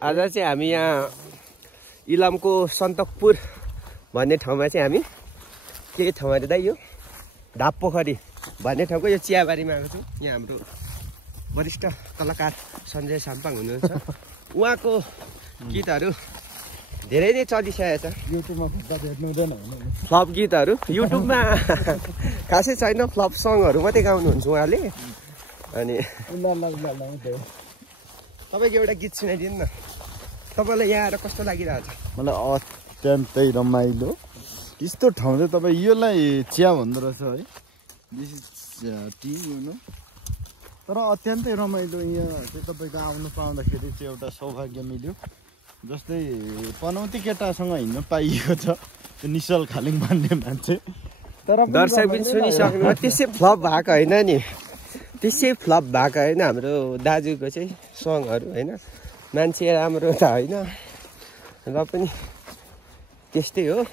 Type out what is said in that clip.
आज चाहिँ हामी यहाँ इलामको सन्तकपुर भन्ने ठाउँमा चाहिँ हामी के ठाउँमा दिँदा यो ढाप पोखरी भन्ने ठाउँको यो चियाबारीमा आएको छौँ। यहाँ हाम्रो वरिष्ठ कलाकार सञ्जय साम्पाङ हुनुहुन्छ। उहाँको गीतहरू धेरै नै चलिसकेको छ। युट्युबमा हेर्नु हुँदैन फ्लप गीतहरू युट्युबमा खासै छैन, फ्लप सङहरू मात्रै गाउनुहुन्छ उहाँले। अनि तपाईँको एउटा गीत सुनाइदिनु न, तपाईँलाई यहाँ आएर कस्तो लागिरहेको छ? मलाई अत्यन्तै रमाइलो। यस्तो ठाउँ चाहिँ तपाईँ योलाई चिया भन्दो रहेछ है, this is T you know. तर अत्यन्तै रमाइलो। यहाँ चाहिँ तपाईँको आउनु पाउँदाखेरि चाहिँ एउटा सौभाग्य मिल्यो। जस्तै पनौती केटासँग हिँड्नु पाइएको छ त्यो निश्चल खालिङ भन्ने मान्छे। तर दर्शक पनि सुनिसक्नु, त्यसै फ्लप भएको होइन नि, त्यसै फ्लप भएको होइन हाम्रो दाजुको चाहिँ सङहरू होइन। मान्छे राम्रो त होइन र पनि त्यस्तै हो।